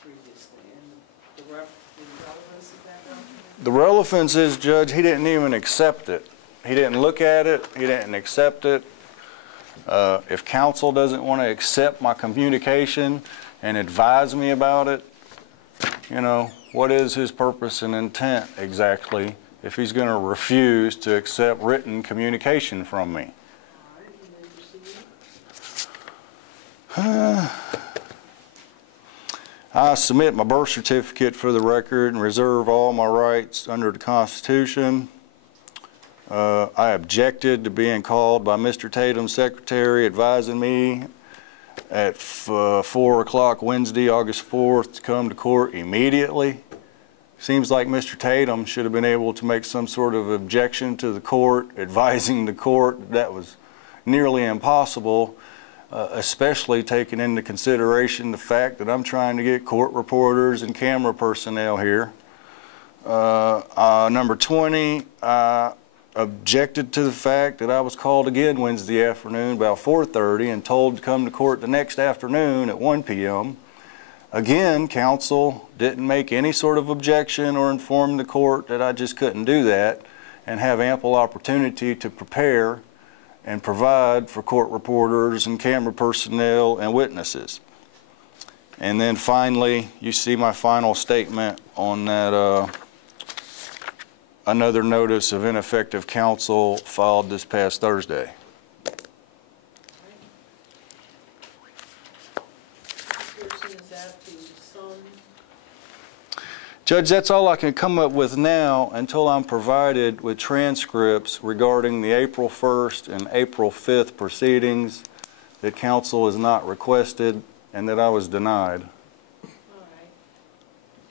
previously, and the relevance of that document? The relevance is, Judge, he didn't even accept it. He didn't look at it. He didn't accept it. If counsel doesn't want to accept my communication and advise me about it, you know, what is his purpose and intent exactly if he's going to refuse to accept written communication from me? I submit my birth certificate for the record and reserve all my rights under the Constitution. I objected to being called by Mr. Tatum's secretary advising me at 4 o'clock Wednesday, August 4th, to come to court immediately. Seems like Mr. Tatum should have been able to make some sort of objection to the court, advising the court that was nearly impossible, especially taking into consideration the fact that I'm trying to get court reporters and camera personnel here. Number 20, objected to the fact that I was called again Wednesday afternoon about 4:30 and told to come to court the next afternoon at 1 p.m. Again, counsel didn't make any sort of objection or inform the court that I just couldn't do that and have ample opportunity to prepare and provide for court reporters and camera personnel and witnesses. And then finally, you see my final statement on that another notice of ineffective counsel filed this past Thursday. Judge, that's all I can come up with now until I'm provided with transcripts regarding the April 1st and April 5th proceedings that counsel has not requested and that I was denied. All right.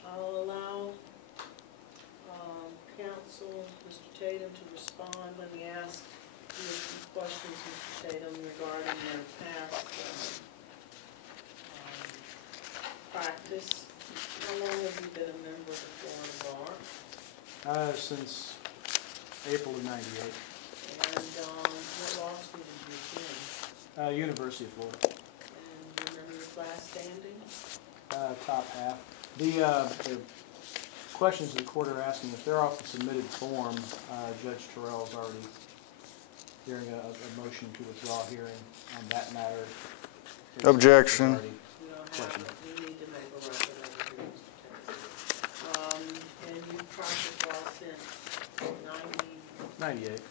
I'll allow counsel, Mr. Tatum, to respond. Let me ask you a few questions, Mr. Tatum, regarding your past practice. How long have you been a member of the Florida Bar? Since April of '98. And what law school did you attend? University of Florida. And do you remember your class standing? Top half. The questions the court are asking, if they're off the submitted form, Judge Terrell's already hearing a motion to withdraw hearing on that matter. Objection. You don't have it. You need to make a record of it here, Mr. Tatum. And you've practiced law since 98.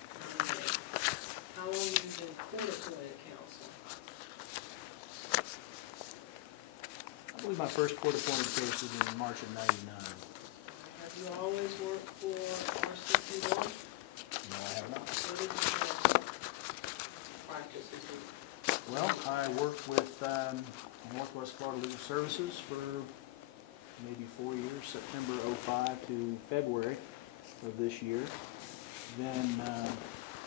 How long have you been court-appointed counsel? I believe my first court-appointed case was in March of '99. Have you always worked for RCC1? No, I have not. What is your practice? Well, I worked with Northwest Florida Legal Services for maybe 4 years, September '05 to February of this year. Then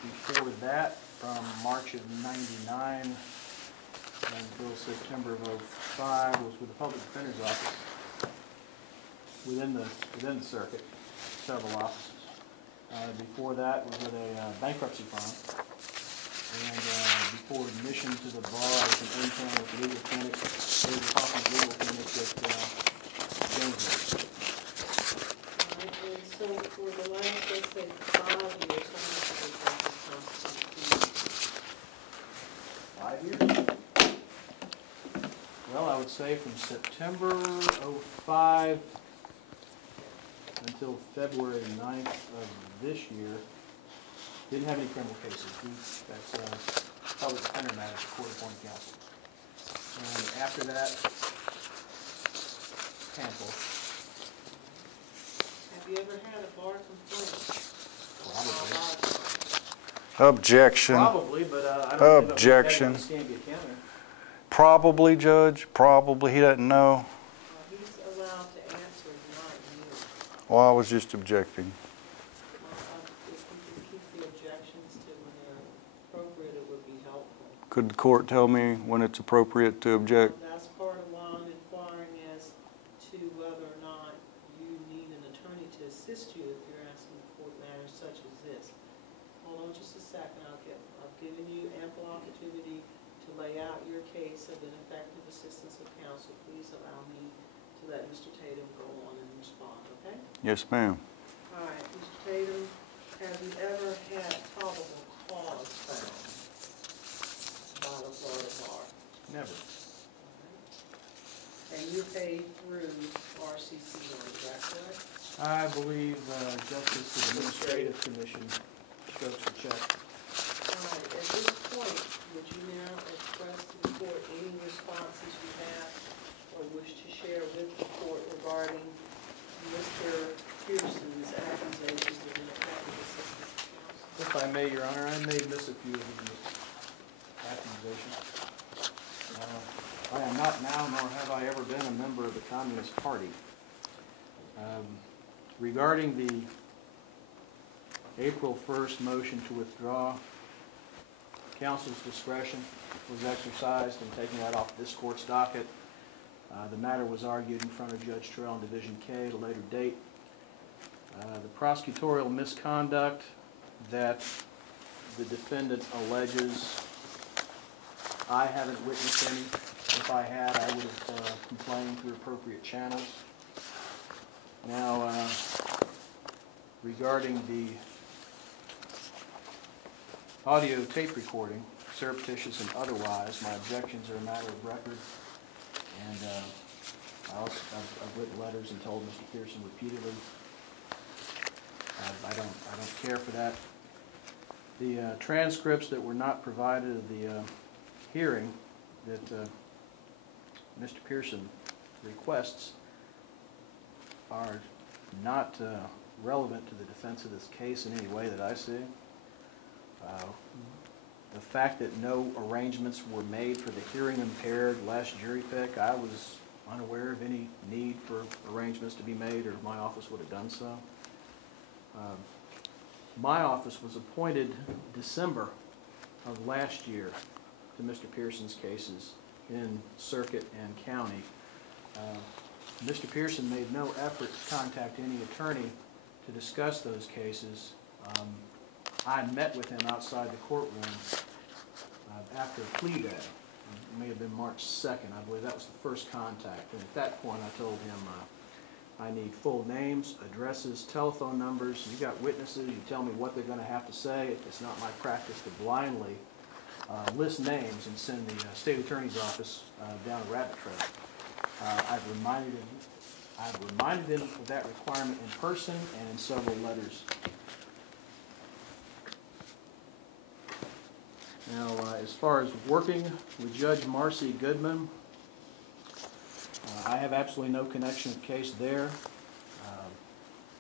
before that, from March of '99 until September of '05, was with the Public Defender's Office within the circuit, several offices. Before that was with a bankruptcy firm. And before admission to the bar, I was an intern at the legal clinic, David Hoffman's legal clinic at Gainesville. And so for the last, let's say, 5 years, how much have you practiced constitutional? 5 years? Well, I would say from September '05 until February 9th of this year. Didn't have any criminal cases. That's public defender matters, court-appointed counsel. And after that, handful. Have you ever had a bar complaint? Probably. Objection. Probably, but I don't Objection. think I'm a counter. Probably, Judge. Probably. He doesn't know. He's allowed to answer, not you. Well, I was just objecting. Could the court tell me when it's appropriate to object? That's part of why I'm inquiring as to whether or not you need an attorney to assist you if you're asking court matters such as this. Hold on just a second. I've given you ample opportunity to lay out your case of ineffective assistance of counsel. Please allow me to to let Mr. Tatum go on and respond, okay? Yes, ma'am. All right, Mr. Tatum, have you ever had probable cause found by the Florida Bar? Never. And you paid through RCC, is that correct? I believe Justice Administrative Commission strokes the check. All right, at this point, would you now express to the court any responses you have or wish to share with the court regarding Mr. Pearson's accusations of ineffective assistance of counsel? If I may, Your Honor, I may miss a few of the accusations. I am not now, nor have I ever been, a member of the Communist Party. Regarding the April 1st motion to withdraw, counsel's discretion was exercised in taking that off this court's docket. The matter was argued in front of Judge Terrell in Division K at a later date. The prosecutorial misconduct that the defendant alleges, I haven't witnessed any. If I had, I would have complained through appropriate channels. Now, regarding the audio tape recording, surreptitious and otherwise, my objections are a matter of record. And I've written letters and told Mr. Pearson repeatedly. I don't care for that. The transcripts that were not provided of the hearing that Mr. Pearson requests are not relevant to the defense of this case in any way that I see. The fact that no arrangements were made for the hearing impaired last jury pick, I was unaware of any need for arrangements to be made, or my office would have done so. My office was appointed December of last year to Mr. Pearson's cases in circuit and county. Mr. Pearson made no effort to contact any attorney to discuss those cases. I met with him outside the courtroom after a plea day. It may have been March 2nd, I believe. That was the first contact. And at that point, I told him, I need full names, addresses, telephone numbers. You got witnesses. You tell me what they're going to have to say. It's not my practice to blindly list names and send the state attorney's office down a rabbit trail. I've reminded him of that requirement in person and in several letters. Now, as far as working with Judge Marcy Goodman, I have absolutely no connection of case there.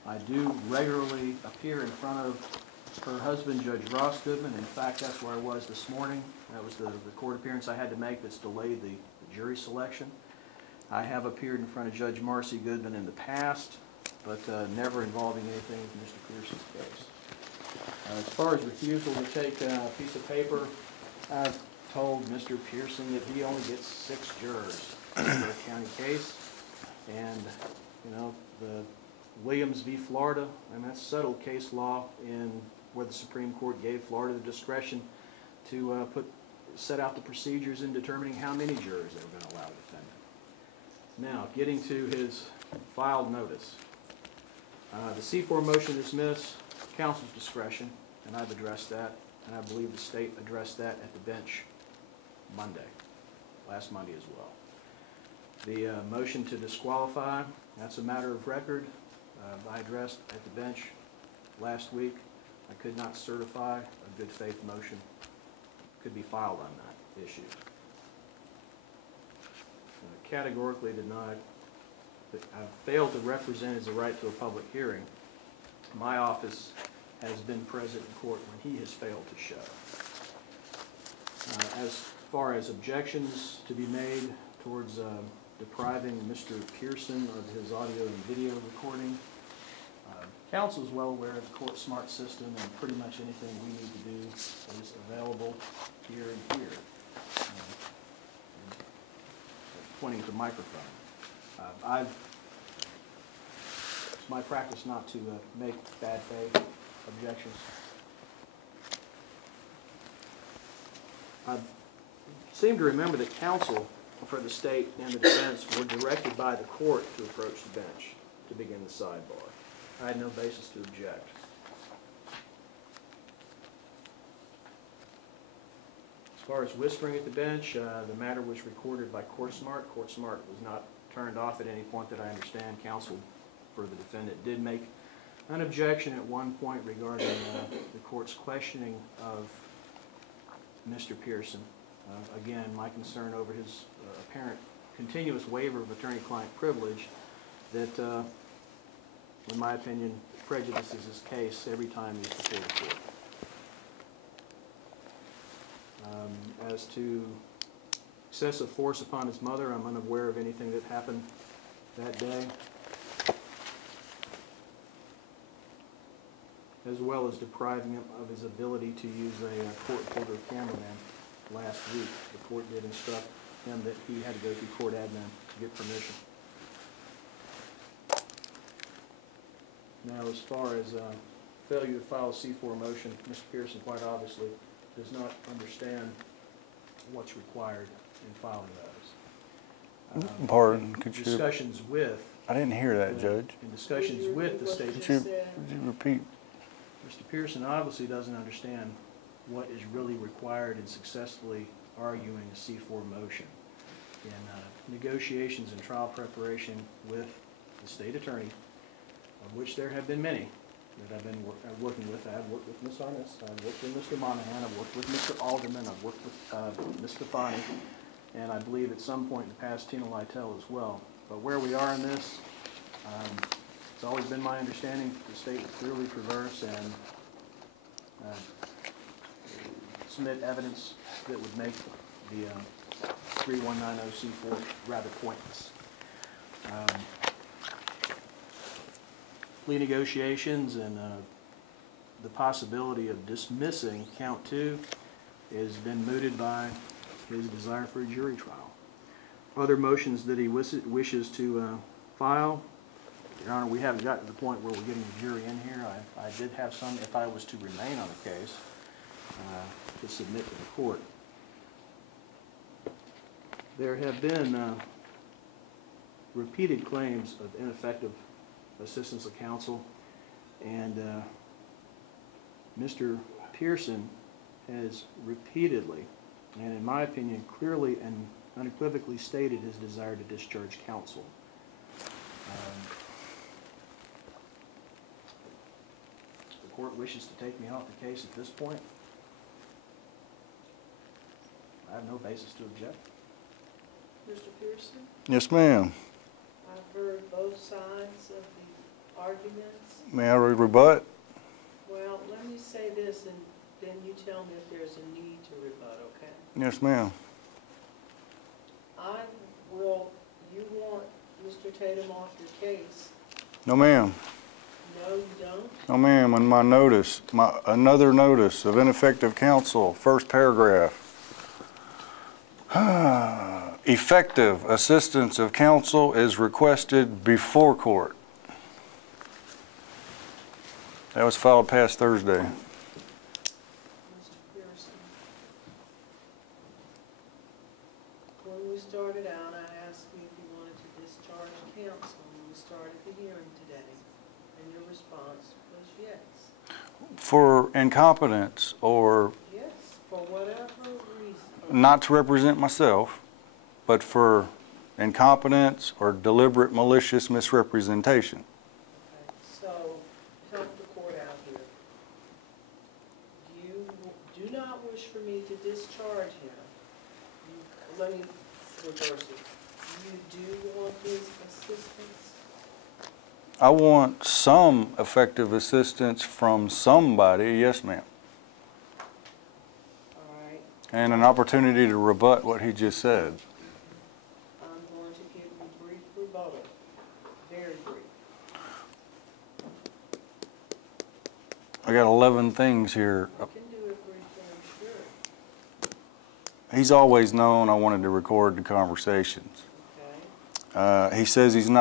I do regularly appear in front of her husband, Judge Ross Goodman. In fact, that's where I was this morning. That was the court appearance I had to make that's delayed the jury selection. I have appeared in front of Judge Marcy Goodman in the past, but never involving anything with Mr. Pearson's case. As far as refusal to take a piece of paper, I've told Mr. Pearson that he only gets 6 jurors for a county case. And, you know, the Williams v. Florida, and that's settled case law in where the Supreme Court gave Florida the discretion to set out the procedures in determining how many jurors they were going to allow a defendant. Now, getting to his filed notice. The C4 motion to dismiss, counsel's discretion, and I've addressed that, and I believe the state addressed that at the bench Monday, last Monday as well. The motion to disqualify, that's a matter of record. I addressed at the bench last week. I could not certify a good faith motion could be filed on that issue. Categorically denied. I've failed to represent as a right to a public hearing. My office has been present in court when he has failed to show. As far as objections to be made towards depriving Mr. Pearson of his audio and video recording, counsel is well aware of the court smart system, and pretty much anything we need to do is available here and here. Pointing to microphone. It's my practice not to make bad faith objections. I seem to remember that counsel for the state and the defense were directed by the court to approach the bench to begin the sidebar. I had no basis to object. As far as whispering at the bench, the matter was recorded by CourtSmart. CourtSmart was not turned off at any point that I understand. Counsel for the defendant did make an objection at one point regarding the court's questioning of Mr. Pearson. Again, my concern over his apparent continuous waiver of attorney-client privilege that, in my opinion, prejudices his case every time he's before the court. As to excessive force upon his mother, I'm unaware of anything that happened that day, as well as depriving him of his ability to use a court-reporter cameraman last week. The court did instruct him that he had to go through court admin to get permission. Now, as far as failure to file a C4 motion, Mr. Pearson quite obviously does not understand what's required in filing those. Pardon, could you? Discussions with. I didn't hear that, Judge. In discussions with the state. Could you repeat? Mr. Pearson obviously doesn't understand what is really required in successfully arguing a C4 motion. In negotiations and trial preparation with the state attorney, of which there have been many that I've been working with. I've worked with Ms. Arness, I've worked with Mr. Monahan, I've worked with Mr. Alderman, I've worked with Ms. Stefani, and I believe at some point in the past Tina Lytle as well. But where we are in this, it's always been my understanding the state would clearly traverse and submit evidence that would make the 3190C4 rather pointless. Plea negotiations and the possibility of dismissing count 2 has been mooted by his desire for a jury trial. Other motions that he wishes to file, Your Honor, we haven't gotten to the point where we're getting the jury in here. I did have some, if I was to remain on the case, to submit to the court. There have been repeated claims of ineffective assistance of counsel, and Mr. Pearson has repeatedly, and in my opinion clearly and unequivocally stated his desire to discharge counsel. The court wishes to take me off the case at this point. I have no basis to object. Mr. Pearson, Yes, ma'am. I've heard both sides of the arguments. May I rebut? Well, let me say this, and then you tell me if there's a need to rebut, okay? Yes, ma'am. You want Mr. Tatum off your case? No, ma'am. No, you don't? No, ma'am. On my notice, another notice of ineffective counsel, first paragraph. Effective assistance of counsel is requested before court. That was filed past Thursday. Mr. Pearson, when we started out, I asked you if you wanted to discharge counsel when we started the hearing today, and your response was yes. For incompetence or Yes, for whatever reason. not to represent myself, but for incompetence or deliberate malicious misrepresentation. Okay, so help the court out here. You do not wish for me to discharge him. Let me reverse it. You do want his assistance? I want some effective assistance from somebody, yes, ma'am, All right. and an opportunity to rebut what he just said. I'm going to give you a brief rebuttal. Very brief. I got 11 things here. You can do it briefly, I'm sure. He's always known I wanted to record the conversations. Okay. He says he's not